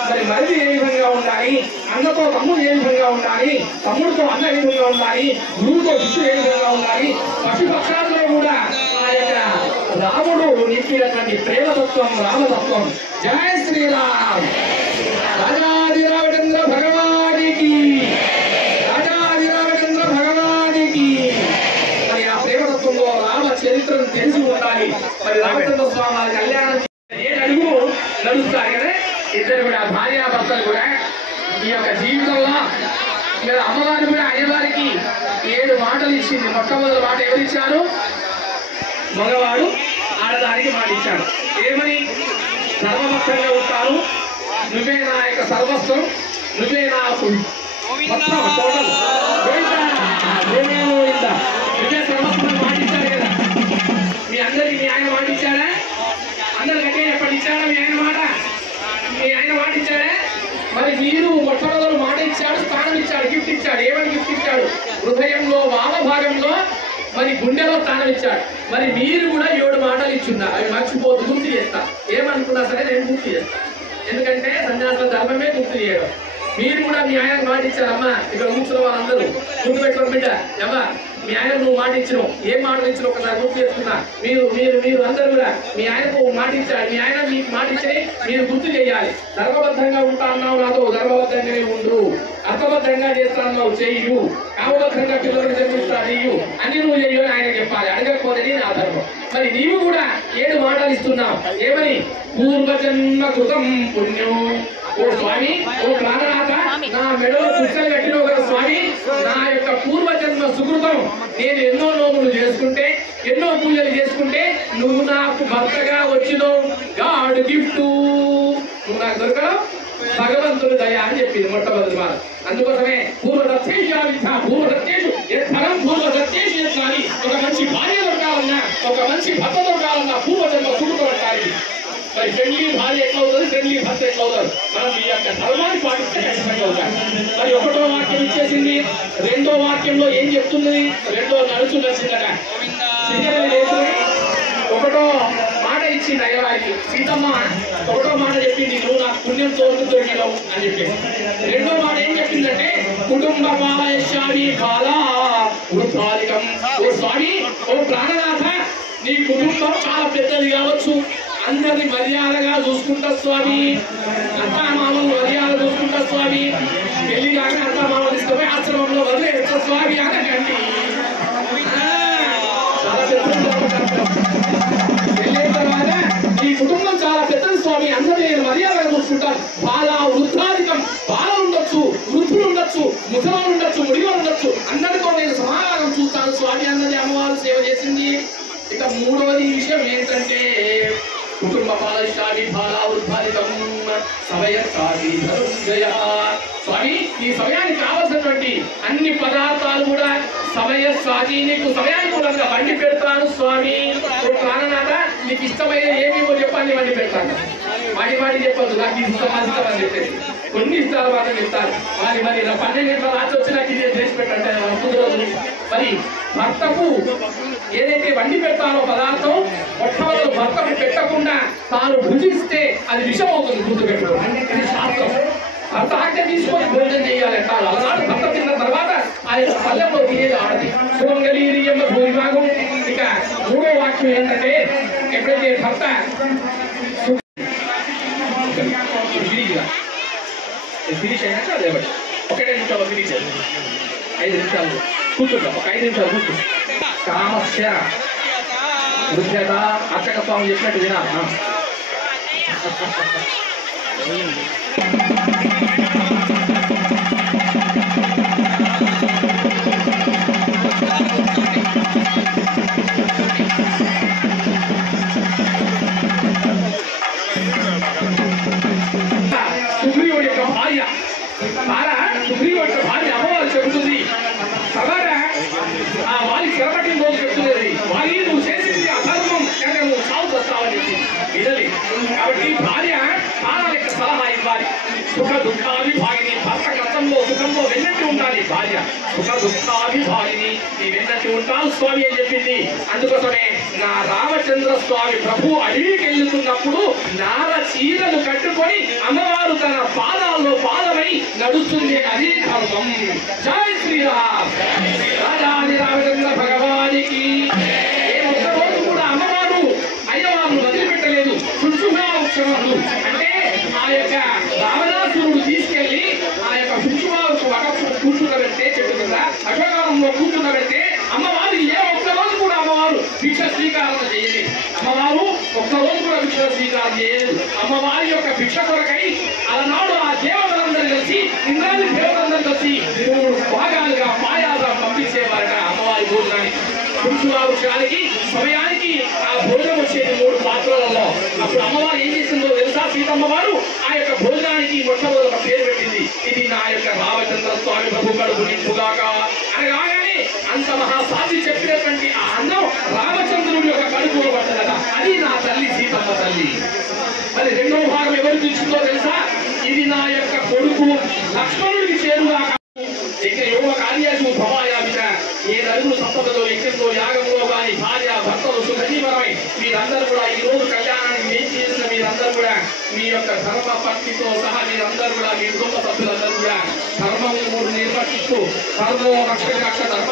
మరి మరిది ఏ విధంగా ఉండాలి, అన్నతో తమ్ముడు ఏ విధంగా ఉండాలి, తమ్ముడితో అన్న ఏ విధంగా ఉండాలి, గురువుతో శిష్యుడు ఏ విధంగా ఉండాలి, పశుపక్షాల్లో కూడా ఆ యొక్క రాముడు నింపినటువంటి ప్రేమతత్వం రామతత్వం. జయ శ్రీరామ్. రాజాదిరామచంద్ర భగవానికి, రాజాదిరామచంద్ర భగవానికి. మరి ఆ ప్రేమతత్వంలో రామ చరిత్రను తెలిసి ఉండాలి. మరి రామచంద్ర స్వామి వారి కళ్యాణం 7 అడుగులు నడుస్తారు కదా. ఇద్దరు కూడా భార్యాభర్తలు కూడా ఈ యొక్క జీవితంలో ఇక్కడ అమ్మవారు కూడా అయ్యవారికి 7 మాటలు ఇచ్చింది. మొట్టమొదటి మాట ఎవరిచ్చారు? మగవాడు ఆడదానికి మాట ఇచ్చాడు. ఏమని? సర్వభక్తంగా ఉంటాను, నువ్వే నా యొక్క సర్వస్వం, నువ్వే నాకు మొత్తం టోటల్ నువ్వే సర్వస్వం మాట ఇచ్చాడు కదా. మీ అందరికి మీ ఆయన మాట ఇచ్చాడా? అందరికంటే ఎప్పటి ఇచ్చాడా మీ ఆయన మాట? మీ ఆయన మాట ఇచ్చాడే. మరి మీరు మొట్టమొదటి మాట ఇచ్చాడు, స్థానం ఇచ్చాడు, గిఫ్ట్ ఇచ్చాడు. ఏమని గిఫ్ట్ ఇచ్చాడు? హృదయంలో వామభాగంలో మరి గుండెలో స్థానం ఇచ్చాడు. మరి మీరు కూడా 7 మాటలు ఇచ్చున్నారు. అవి మర్చిపోతూ గుర్తు చేస్తా. ఏమనుకున్నా సరే నేను గుర్తు చేస్తా. ఎందుకంటే సన్యాస ధర్మమే గుర్తు చేయడం. మీరు కూడా మీ ఆయనకు మాట ఇచ్చారు. అమ్మ ఇక్కడ కూర్చున్న వాళ్ళందరూ గుర్తు పెట్టుకోండి బిడ్డ. అమ్మ మీ ఆయనకు నువ్వు మాట ఇచ్చినావు, ఏం మాటలు ఇచ్చినావు ఒకసారి గుర్తు చేసుకున్నా. మీరు అందరూ కూడా మీ ఆయనకు మాట ఇచ్చారు. మీ ఆయన మీకు మాట ఇచ్చి మీరు గుర్తు చేయాలి. ధర్మబద్ధంగా ఉంటా అన్నావు, నాతో ధర్మబద్ధంగానే ఉండు. అర్థబద్ధంగా చేస్తా అన్నావు, చెయ్యు. కామబద్ధంగా పిల్లలకు జన్మిస్తా చెయ్యు. అన్ని నువ్వు చెయ్యు అని ఆయన చెప్పాలి. అడగకపోతే నా ధర్మం. మరి నీవు కూడా 7 మాటలు ఇస్తున్నావు. ఏమని? పూర్వజన్మ కృతం పుణ్యం. ఓ స్వామి, ఓ ప్రాణనాథ, నా మెడలో పుస్తలు కట్టినావు కదా స్వామి. నా యొక్క పూర్వజన్మ సుకృతం, నేను ఎన్నో నోములు చేసుకుంటే, ఎన్నో పూజలు చేసుకుంటే నువ్వు నాకు భర్తగా వచ్చినావు. God gift. నువ్వు నాకు దొరకడం భగవంతుడు దయ అని చెప్పింది మొట్టమొదటి మాట. అందుకోసమే ఒక మంచి భార్య దొరకాలన్నా, ఒక మంచి భర్త దొరకాలన్నా పూర్వజన్మ సుకృతం అంటారు. మరి ఫ్రెండ్లీ భార్య ఎట్లా అవుతుంది, ఫ్రెండ్లీ భర్త ఎట్లా అవుతారు? మనం ఈ యొక్క ధర్మాన్ని పాటిస్తే ఖచ్చితంగా అవుతాం. మరి 1వ వాక్యం ఇచ్చేసింది. 2వ వాక్యంలో ఏం చెప్తుంది? 2వ నడుచుందట. 1వ మాట ఇచ్చింది అయ్యవారికి. సీతమ్మ 1వ మాట చెప్పింది, నువ్వు నాకు పుణ్యం తోడు దొరికినావు అని చెప్పేసి. 2వ మాట ఏం చెప్పిందంటే కుటుంబ పాలయశామి బాలా వృద్ధాధికం. ఓ స్వామి, ఓ ప్రాణనాథ, నీ కుటుంబం చాలా పెద్దది కావచ్చు, అందరిని మర్యాదగా చూసుకుంటా స్వామి, అత్తామామలు మర్యాద చూసుకుంటా స్వామి, పెళ్లి కానీ అత్తామామలు తీసుకుపోయి ఆశ్రమంలో వదిలేస్తా స్వామి అనకండి. చాలా పెద్ద తర్వాత ఈ కుటుంబం చాలా పెద్దది స్వామి, అందరినీ నేను మర్యాదగా చూసుకుంటాను. బాల వృద్ధాధికం, బాల ఉండొచ్చు, వృద్ధులు ఉండొచ్చు, ముసలు ఉండొచ్చు, ముడివారు ఉండొచ్చు, అందరితో నేను సమాధానం చూస్తాను స్వామి అన్నది అమ్మవారు సేవ చేసింది. ఇక 3వది విషయం ఏంటంటే కుటుంబ పాలశాలి బాల వృద్ధాధికం సమయసాది ధనుంజయ. స్వామి, ఈ సమయానికి కావాల్సినటువంటి అన్ని పదార్థాలు కూడా సమయసాది, నీకు సమయానికి కూడా వండి పెడతాను స్వామి. ప్రాణనాథ, నీకు ఇష్టమైన ఏమేమో చెప్పాలి, వండి పెడతాను. వాటి చెప్పదు, నాకు ఇష్టం అని చెప్పేసి కొన్ని ఇస్తారు, మాత్రం ఇస్తారు. మరి 12 గంటల రాత్రి వచ్చి నాకు ఇది చేసి పెట్టండి ముందు రోజు. మరి భర్తకు ఏదైతే వండి పెడతానో పదార్థం మొట్టమొదటి భర్తకు పెట్టకుండా తాను భుజిస్తే అది విషం అవుతుంది. గుర్తు పెట్టుకోండి, ఇది శాస్త్రం. భర్త ఆజ్ఞ తీసుకొని భోజనం చేయాలి అంటారు. అలనాడు యొక్క పల్లెంలో తినేది ఆడది. సుమంగళీరియం భూరిభాగం. ఇక మూడో వాక్యం ఏంటంటే ఎప్పుడైతే భర్త ఫినిష్ అయినాక అదే బట్టి ఒకటే నిమిషాలు ఫినిష్ 5 నిమిషాలు కూర్చుంటాం. ఒక 5 నిమిషాలు కూర్చుంటాం. కామస్య వృద్ధత అర్చక స్వామి చెప్పినట్టు వినాలి. సుగ్రీవుడి యొక్క భార్య సుగ్రీవుడి యొక్క భార్య అమ్మవారు చెబుతుంది, సదారా ఆ వారి చెరపట్టిన రోజు చెప్తున్నది, వారి నువ్వు చేసింది అధర్మం కానీ నువ్వు సాగు వస్తావని వినది. కాబట్టి భార్య చాలా యొక్క సలహా ఇవ్వాలి. సుఖ దుఃఖాభిభాగిని, భర్త కష్టంలో సుఖంలో వెన్నట్టు ఉండాలి. భార్య సుఖ దుఃఖాభిభాగిని, నీ వెన్నట్టు ఉంటాను స్వామి అని చెప్పింది. అందుకోసమే నా రామచంద్ర స్వామి ప్రభు అడవికి వెళ్తున్నప్పుడు నార చీరలు కట్టుకొని అమ్మవారు తన పాదాల్లో పాదమై నడుస్తుంది. అదే ధర్మం. జై శ్రీరామ్. రాజాది రామచంద్ర భగవానికి ఏ ఒక్క రోజు కూడా అమ్మవారు అయ్యవారు వదిలిపెట్టలేదు. శుంఠుగా ఉత్సవాలు అంటే ఆ యొక్క రావణాసురుడు తీసుకెళ్లి ఆ యొక్క శుంఠువాకు ఒక కూర్చుండబెడితే చెట్టు కింద అశ్వకాలంలో కూర్చుండబెడితే అమ్మవారు ఏ ఒక్క రోజు కూడా అమ్మవారు భిక్ష స్వీకారం చేయలేదు. అమ్మవారు ఒక్క రోజు కూడా భిక్ష స్వీకారం చేయలేదు. అమ్మవారి యొక్క భిక్ష కొరకై అలనాడు ఆ దేవతలందరూ కలిసి ఇంద్రాది దేవతలందరూ కలిసి 3 భాగాలుగా పాయాసం పంపించేవారట అమ్మవారి భోజనానికి. పురుషురావృక్షానికి సమయానికి ఆ భోజనం వచ్చేది 3 పాత్రలలో. అప్పుడు అమ్మవారు ఏం చేసిందో తెలుసా? సీతమ్మవారు ఆ యొక్క భోజనానికి మొట్టమొదటి ఒక పేరు పెట్టింది. ఇది నా యొక్క రామచంద్ర స్వామి ప్రభు కడుపు నింపుగాక అనగానే అంత మహాసాధి చెప్పినటువంటి ఆ అన్నం రామచంద్రుడి యొక్క కడుపులో పడ్డదట. అది నా తల్లి సీతమ్మ తల్లి. మరి రెండవ భాగం ఎవరు చూసిందో తెలుసా? ఇది నా యొక్క కొడుకు లక్ష్మణుడికి చేరుగాక. ఇక యోగ కార్యాలు భవాయామిట ఏ నలుగురు సంపదలో యజ్ఞంలో యాగంలో కానీ భార్య భర్తలు సుఖజీవనమై మీరందరూ కూడా ఈ రోజు కళ్యాణానికి ఏం చేసిన మీరందరూ కూడా మీ యొక్క ధర్మ పత్నితో సహా మీరందరూ కూడా మీ కుటుంబ సభ్యులందరూ కూడా ధర్మము నిర్వర్తిస్తూ ధర్మో రక్ష ధర్మ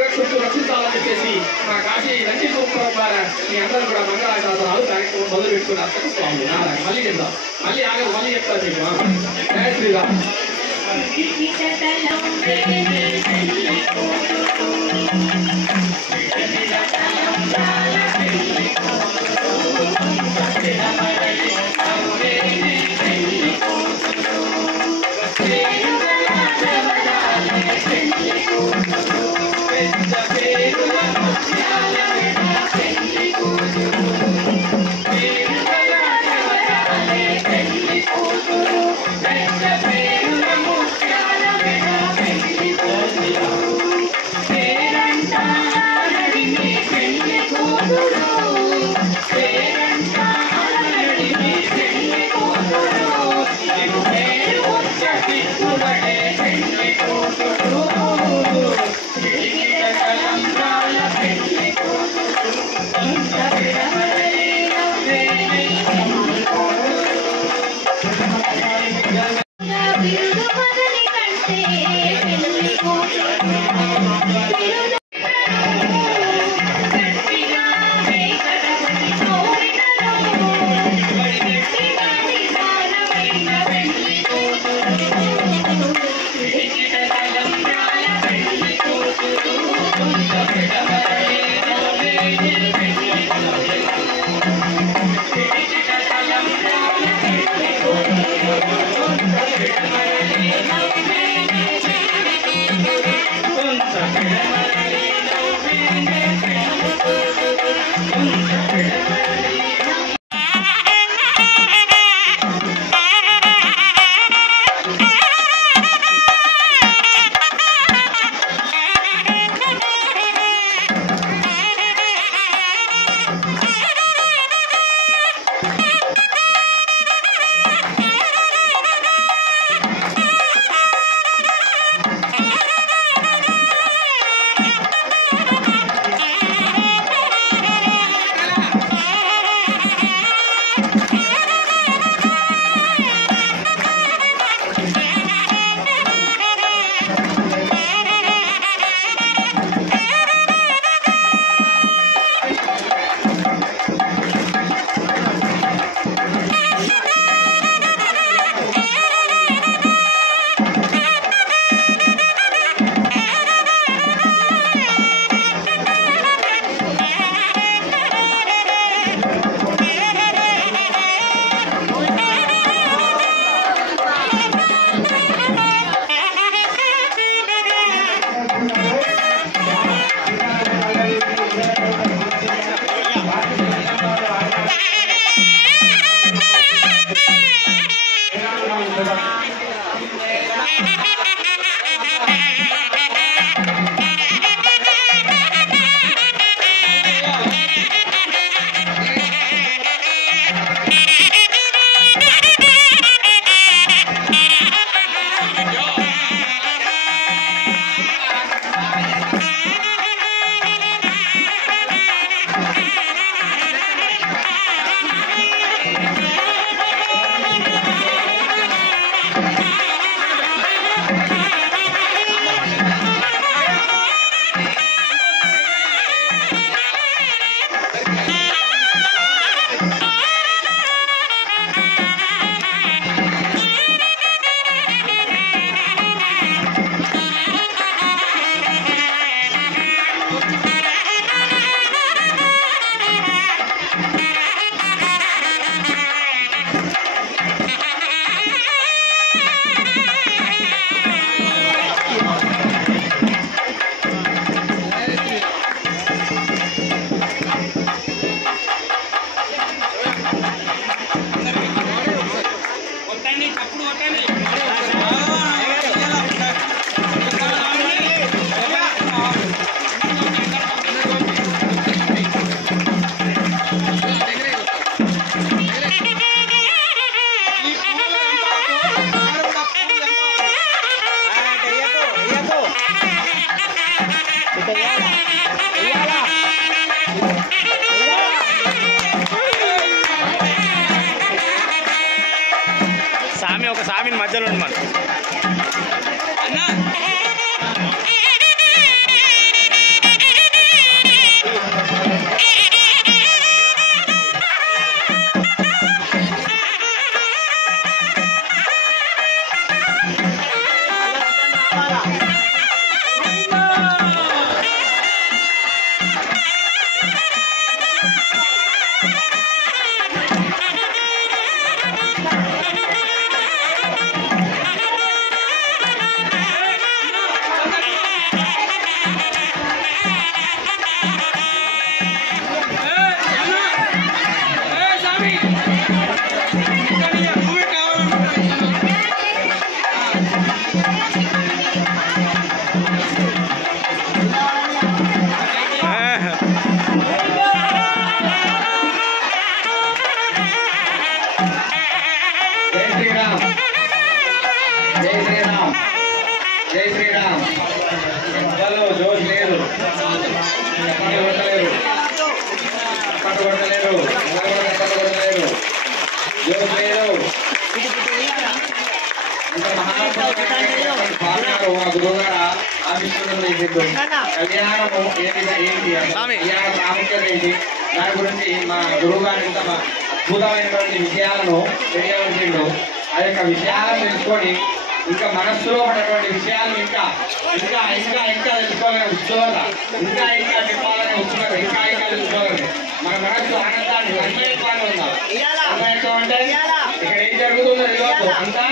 రక్షిస్తూ రక్షించాలని చెప్పేసి మా కాశీ రంజిత్ గోపురం ద్వారా మీ అందరూ కూడా మంగళాచారాలు కార్యక్రమం మొదలు పెట్టుకున్నారు. స్వామి మళ్ళీ చెప్తాం, మళ్ళీ ఆగదు, మళ్ళీ చెప్తారు మీకు. జయ శ్రీరామ్. Thank you. సామి ఒక సామిని మధ్యలో ఉండి మనం కళ్యాణము ఏంటి ప్రాముఖ్యత ఏంటి దాని గురించి మా గురువు గారు ఇంత అద్భుతమైనటువంటి విషయాలను తెలియవలసిండు. ఆ యొక్క విషయాలను తెలుసుకొని ఇంకా మనస్సులో ఉన్నటువంటి విషయాలను ఇంకా ఇంకా ఇంకా ఇంకా తెలుసుకోవాలనే ఉత్సవత ఇంకా ఇంకా చెప్పాలనే ఉత్సవత ఇంకా ఇంకా తెలుసుకోవాలని మన మనస్సు ఆనందాన్ని అన్వయత్వాన్ని ఉండాలి. అన్వయత్వం అంటే ఇక్కడ ఏం జరుగుతుందో తెలియదు, అంతా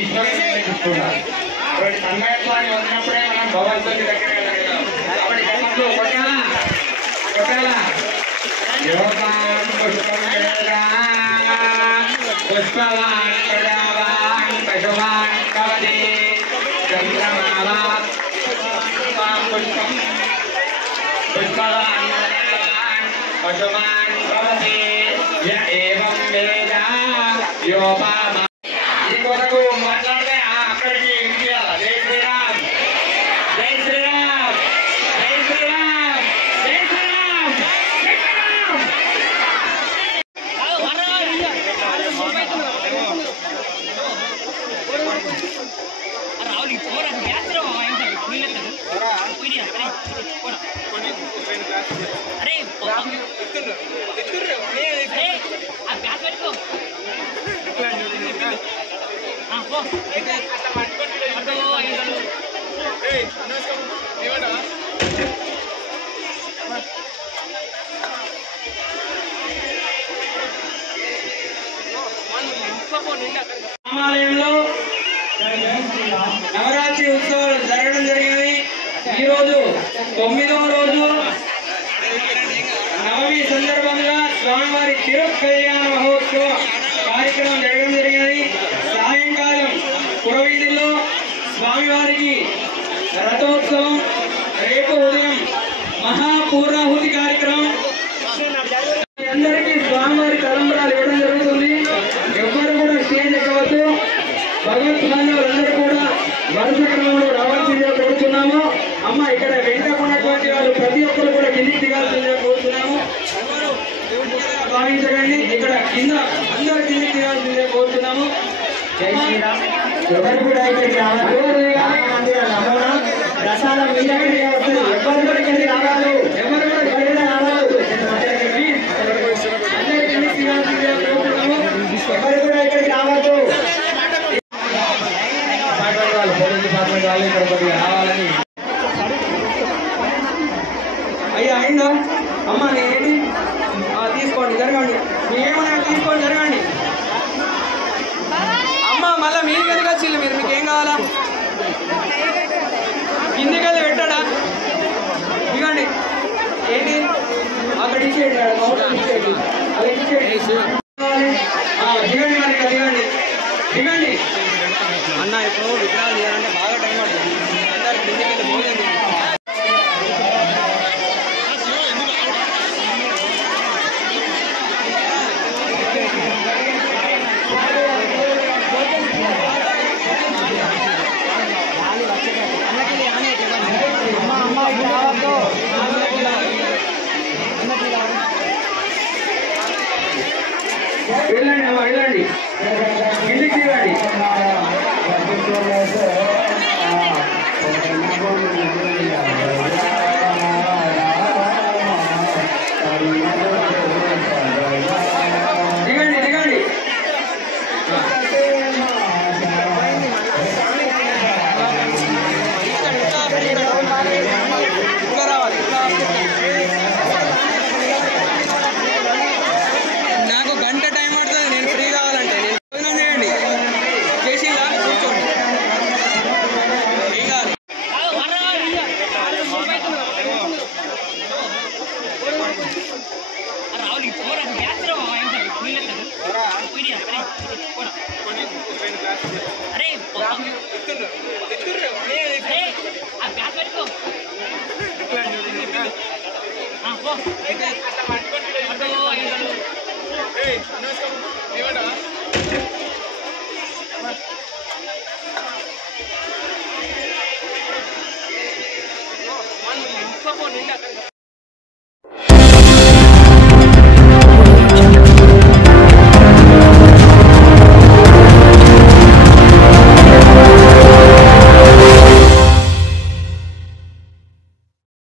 ఈశ్వరుని తెలుసుకుంటారు. కాబట్టి తన్మయత్వాన్ని వచ్చినప్పుడే మనం భగవంతుని దగ్గర వెళ్ళగలం. కాబట్టి గమనిస్తూ కొట్టాలా యోగాన్ పుష్పవాన్ ప్రజావాన్ పశువాన్ భవతి చంద్రమావా పుష్పం పుష్పవాన్ పశువాన్ భవతి య ఏవం వేద యోపామా. ఈ కొరకు మాట్లాడితే అక్కడికి ఇండియాల జై శ్రీరామ్ జై శ్రీరామ్ జై శ్రీరామ్ జై శ్రీరామ్ జై శ్రీరామ్. రామాలయంలో నవరాత్రి ఉత్సవాలు జరగడం జరిగింది. ఈరోజు 9వ రోజు నవమి సందర్భంగా స్వామివారి తిరు కళ్యాణ మహోత్సవ కార్యక్రమం జరగడం జరిగింది. సాయంకాలం స్వామివారికి రథోత్సవం రేపు ఉదయం మహాపూర్ణాహుతి కార్యక్రమం. అందరికీ స్వామివారి తలంబరాలు ఇవ్వడం జరుగుతుంది. ఎవ్వరు కూడా స్టేజ్ ఎక్కవద్దు. భగవత్ బాంధవులందరూ కూడా వరుస క్రమంలో రావాల్సిందిగా కోరుతున్నాము. అమ్మ ఇక్కడ వెంటకున్నటువంటి వాళ్ళు ప్రతి ఒక్కరు కూడా కిందికి దిగాల్సిందిగా కోరుతున్నాము. భావించకండి, ఇక్కడ కింద అందరూ కిందికి దిగాల్సిందిగా కోరుతున్నాము. ఎవరు కూడా ఇక్కడికి ప్రసాదం మీరే వస్తుంది. ఎవరు కూడా ఇక్కడికి రావాలి, ఎవరు కూడా ఇక్కడికి రావాలి. అందరూ కిందికి దిగాల్సిందిగా కోరుతున్నాము. ఎవరు కూడా ఇక్కడికి రావద్దు. పోలీస్ డిపార్ట్మెంట్ వాళ్ళు ఇక్కడ కొద్దిగా రావాలని. అయ్యా అయిందా అమ్మ నేనేంటి తీసుకోండి, జరగండి. మీకేమన్నా తీసుకోండి, జరగండి. అమ్మ మళ్ళీ మీరు కనుక వచ్చింది, మీరు మీకేం కావాలా? కిందికి వెళ్ళి పెట్టాడా? దిగండి. ఏంటి అక్కడ ఇచ్చేయండి, అది ఇచ్చేయండి. దిగండి మరి, ఇక్కడ దిగండి, దిగండి. అన్న ఇప్పుడు విగ్రహాలు చేయాలంటే బాగా టైం పడుతుంది. అందరు కిందికి వెళ్ళి భోజనం చేయండి. వెళ్ళండి అమ్మ, వెళ్ళండి, కిందికి దిగండి. దిగండి, దిగండి. ఇంకా రావాలి. నాకు గంట టైం పడుతుంది. నేను ఫ్రీ కావాలంటే నేను భోజనం చేయండి. చేసిందా? కూర్చోండి. ఏం కావాలి? నిండా